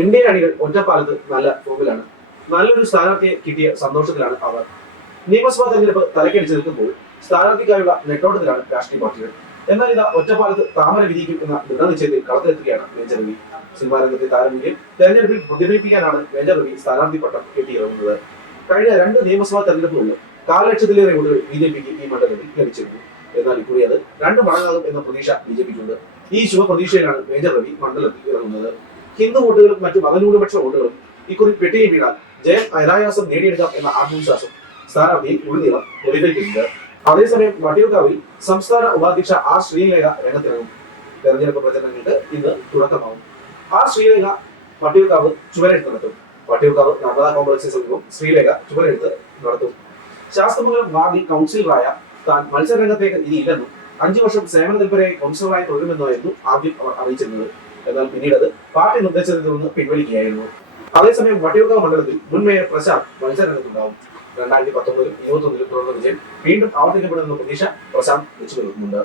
NDA അണികൾ ഒറ്റപ്പാലത്ത് നല്ല ഫോമിലാണ്. നല്ലൊരു സ്ഥാനാർത്ഥിയെ കിട്ടിയ സന്തോഷത്തിലാണ് അവർ. നിയമസഭാ തെരഞ്ഞെടുപ്പ് തലക്കടിച്ച് നിൽക്കുമ്പോൾ സ്ഥാനാർത്ഥിക്കായുള്ള നെട്ടോട്ടത്തിലാണ് രാഷ്ട്രീയ പാർട്ടികൾ. എന്നാൽ ഇതാ ഒറ്റപ്പാലത്ത് താമര വിരിക്കും എന്ന ദൃഢനിശ്ചയത്തിൽ കളത്തിലെത്തുകയാണ് മേജർ രവി. സിനിമാ രംഗത്തെ താരമൂല്യം തെരഞ്ഞെടുപ്പിൽ പ്രതിഫലിപ്പിക്കാനാണ് മേജർ രവി സ്ഥാനാർത്ഥി പട്ടം കെട്ടിയിറങ്ങുന്നത്. കഴിഞ്ഞ 2 നിയമസഭാ തെരഞ്ഞെടുപ്പുകളിൽ 4 ലക്ഷത്തിലേറെ വോട്ടുകൾ ബി.ജെ.പിക്ക് ഈ മണ്ഡലത്തിൽ ലഭിച്ചിരുന്നു. എന്നാൽ ഇക്കുറി അത് 2 മടങ്ങാകും എന്ന പ്രതീക്ഷ ബി.ജെ.പിക്കുണ്ട്. ഈ ശുഭപ്രതീക്ഷയിലാണ് മേജർ രവി മണ്ഡലത്തിൽ ഇറങ്ങുന്നത്. ഹിന്ദു വോട്ടുകളും മറ്റു മതന്യൂനപക്ഷ വോട്ടുകളും ഇക്കുറി പെട്ടിയിൽ വീണാൽ ജയം അനായാസം നേടിയെടുക്കാം എന്ന ആത്മവിശ്വാസം സ്ഥാനാർത്ഥിയിൽ ഉടനീളം പ്രതിഫലിക്കുന്നുണ്ട്. അതേസമയം വട്ടിയൂർക്കാവിൽ സംസ്ഥാന ഉപാധ്യക്ഷ ആർ ശ്രീലേഖ രംഗത്തിറങ്ങും. തെരഞ്ഞെടുപ്പ് പ്രചരണങ്ങൾക്ക് ഇന്ന് തുടക്കമാവും. ആർ ശ്രീലേഖ വട്ടിയൂർക്കാവ് ചുവരെഴുത്ത് നടത്തും. വട്ടിയൂർക്കാവ് നർമ്മദ കോംപ്ലക്സിന് സമീപം ശ്രീലേഖ ചുവരെഴുത്ത് നടത്തും. ശാസ്തമംഗലം വാർഡിൽ കൗൺസിലറായ താൻ മത്സരരംഗത്തേക്ക് ഇനിയില്ലെന്നും 5 വർഷം സേവന തൽപരയായി കൗൺസിലറായി തുടരുമെന്നായിരുന്നു ആദ്യം അവർ അറിയിച്ചിരുന്നത്. എന്നാൽ പിന്നീട് അത് പാർട്ടി നിർദ്ദേശത്തിൽ നിന്ന് പിൻവലിക്കുകയായിരുന്നു. അതേസമയം വട്ടിയൂർക്കാവ് മണ്ഡലത്തിൽ മുൻ മേയർ പ്രശാന്ത് മത്സരരംഗത്തുണ്ടാവും. 2019-ലും 2021-ലും തുടർന്ന വിജയം വീണ്ടും ആവർത്തിക്കപ്പെടുമെന്ന പ്രതീക്ഷ പ്രശാന്ത് വെച്ചു പുലർത്തുന്നുണ്ട്.